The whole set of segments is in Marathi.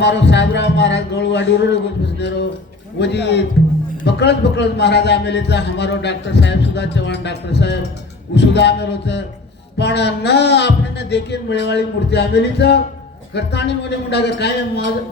हमारो साहेबराव महाराज गौळवाडीवर गुजरो वजीत बकळत बकळत महाराज आमेलेचा हमारो डॉक्टर साहेब सुद्धा चव्हाण डॉक्टर साहेब सुद्धा आमेलोच. पण न आपण देखील मिळेवाळी मूर्ती आमेलीचं. करताणी मध्ये मुंडा काय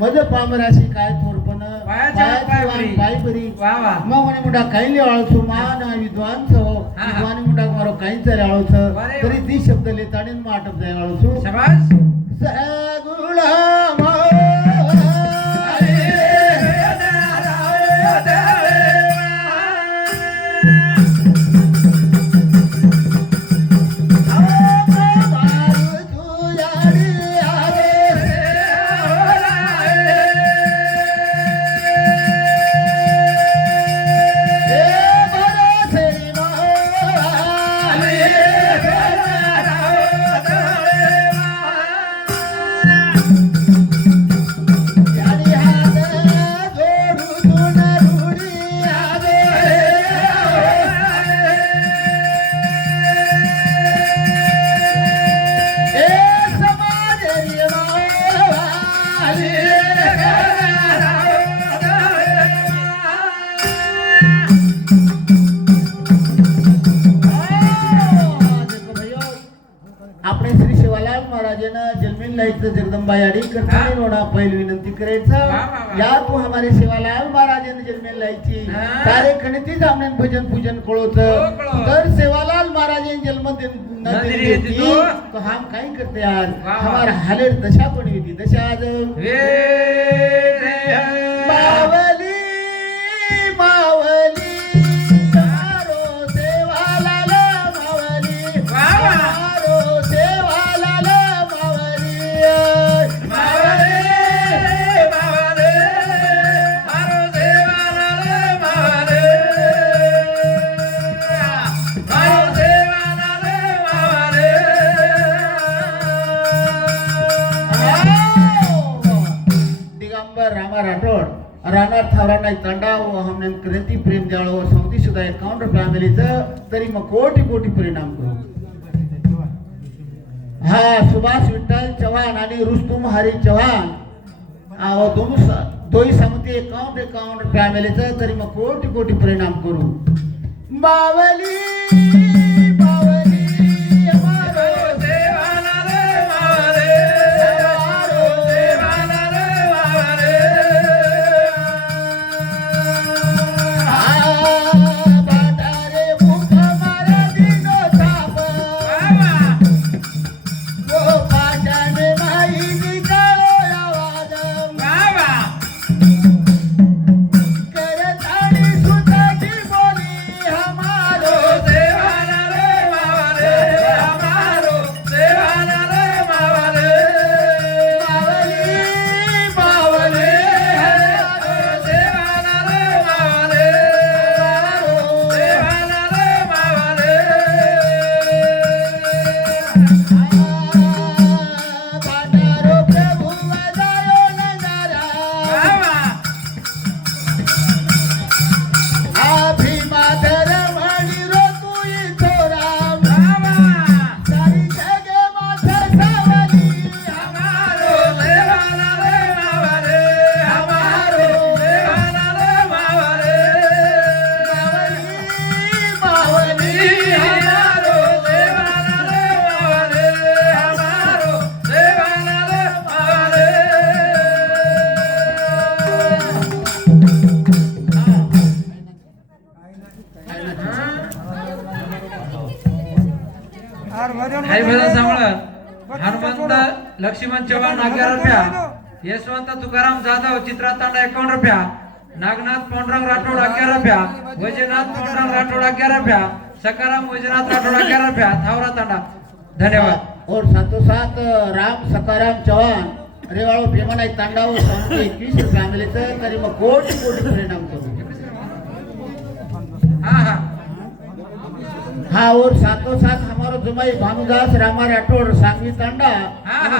मज पामराशी काय थोरपण वा वा. मग म्हणे मुंडा काही आळसो मान विद्वान हा. विद्वान मुंडा मारो काही तरी. तरी शब्द लेताणी मग राजेनं जन्मीन लाईचं जगदंबा याडी कथाने रोडा पहिली विनंती करायचा. या तू हमारे सेवा लाल महाराजाने जन्मीन लाईची सारे खणती जामण्यान भजन पूजन कोळोच. तर सेवालाल महाराजाने जन्म तो. हम काय करते आज? हमारा हालेर दशा कोणी होती? दशा आज? राहणार थावरा नाही तांडा व हमने क्रांती प्रेम जाळो व संगती सुद्धा एकावन्न फॅमिलीचं तरी मग कोटी कोटी परिणाम करू हा सुभाष विठ्ठल चव्हाण आणि रुस्तुम हरी चव्हाण दोन दोही सांगते एकाउंट एकाउंट फॅमिलीचं तरी मग कोटी कोटी परिणाम करू बावली लक्ष्मण चव्हाण अकरा रुपया यशवंत तुकाराम जाधव चित्रा तांडा एकावन्न रुपया नागनाथ पांडुरंग राठोड अकरा रुपया वैजनाथ पांडुरंग राठोड अकरा रुपया सकाराम वैजनाथ राठोड अकरा रुपया थावरा तांडा. धन्यवाद. और साथो साथ राम सकाराम चव्हाण रेवाळो भीमानाई तांडाव व एकवीस रुपया आमेलेचं तरी मग कोटी कोटी परिणाम हाँ और साथों साथ हमारो जुमाई भानुदास रामा राठोड सांगवी तांडा.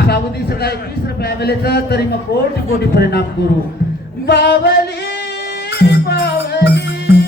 सावधी सदा एकवीस रुपये आमेलेचं तरी मग कोटी कोटी परिणाम करू बावली बावली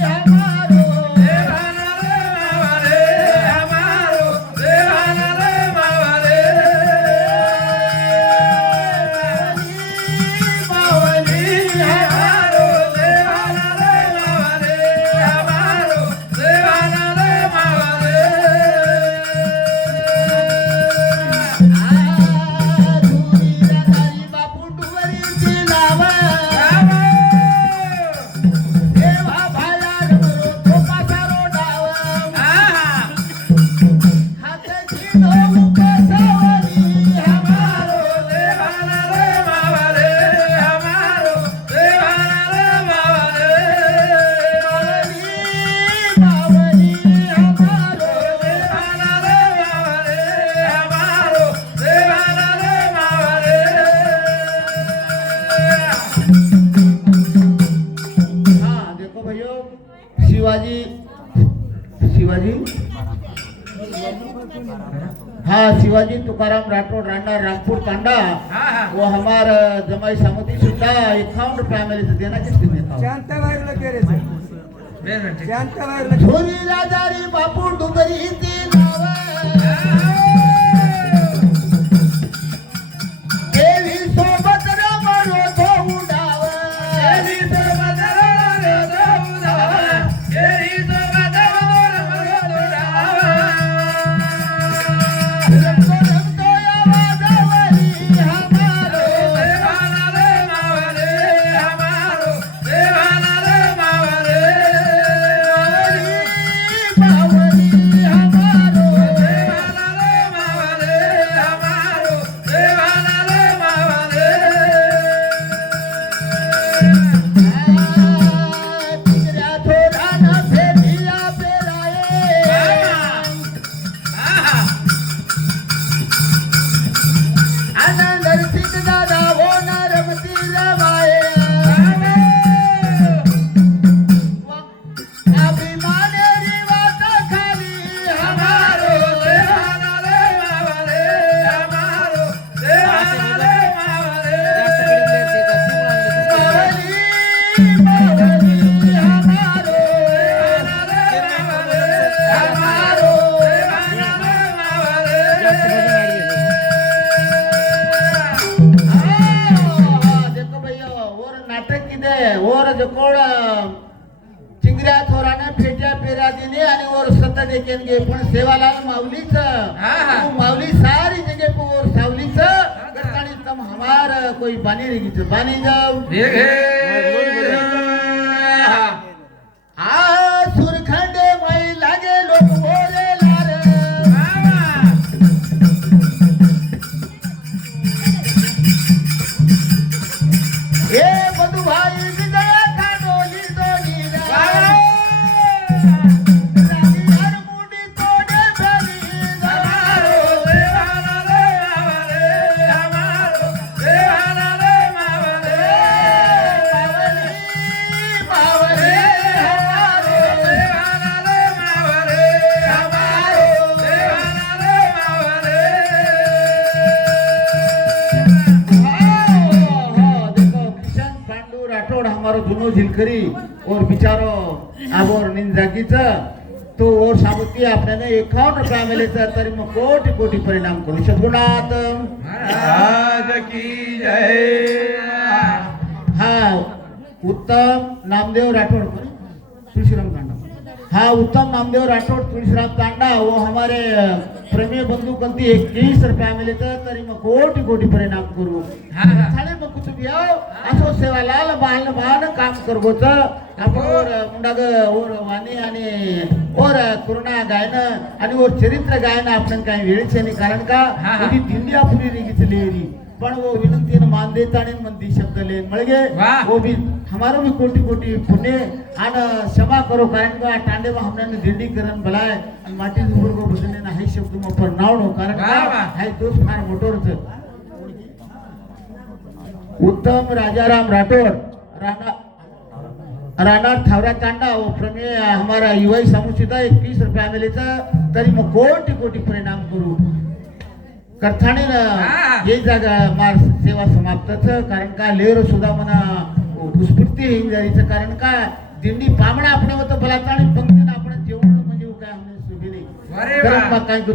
हाँ शिवाजी तुकाराम राठौड़ राणा रामपुर तांडा वो हमारा जमाई सामती सुद्धा एकावन्न रुपया मिले देना किसने देता शांताबाईला केले शांताबाईला छोरी राजारी बापू डुबरी ती नाव. जकोड चिंगऱ्या थोराने फेट्या पेरा दिली आणि वर सतत एकेन गे पण सेवालाल माऊलीच. हा. माऊली सारी जगे और सावलीच. कटाणी तम हमार कोई बानी रेगीच बानी जाऊ. झिलकरी और बिचारो आबोर निंजाकीच तो और साबुती आपल्याला एकावन्न रुपया मिले तर तरी मग कोटी कोटी परिणाम करू शकतो हा उत्तम नामदेव राठौड़? तुलसीराम तांडा हाँ उत्तम नामदेव राठौड़ तुलसीराम तांडा वो हमारे प्रेमी बंधु कलती इक्कीस रुपया मिले तर तरी मग कोटी कोटी परिणाम करू. थाळे मग कुठं बियाव असो सेवालाल बाल बाल काम करबोच आपण ओर मुंडाग ओर वाणी आणि ओर करुणा गायन आणि ओर चरित्र गायन आपण काही वेळेच नाही कारण का? हा, हा. ती दिंडी आपली रेगीचली पण वो विनंतीनं मान देता आणि मंदी शब्द मळगे वाह. वो भी हमारो भी कोटी कोटी पुण्य आणि क्षमा करो कारण का टांडे में हमने दिंडी करण भलाय आणि माटी झुबड को बदलने ना हे शब्द मग पर नावडो कारण वाह, का. हाय तोच फार मोटोरच उत्तम राजाराम राठौर राणा राणा थावरा तांडा वो प्रमेय हमारा युवाई समुचिता इक्कीस रुपया मिले तरी मग कोटी कोटी परिणाम करू करथाणे हा. हे जागा मार सेवा समाप्तच कारण का लेर सुद्धा म्हणा पुष्पृती हिंजारीचं कारण का दिंडी पामणा आपण होतं बलाचा आणि पंक्तीनं आपण जेवण म्हणजे काय हमने सुधी नाही. काय करू?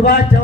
सुभाष चव्हाण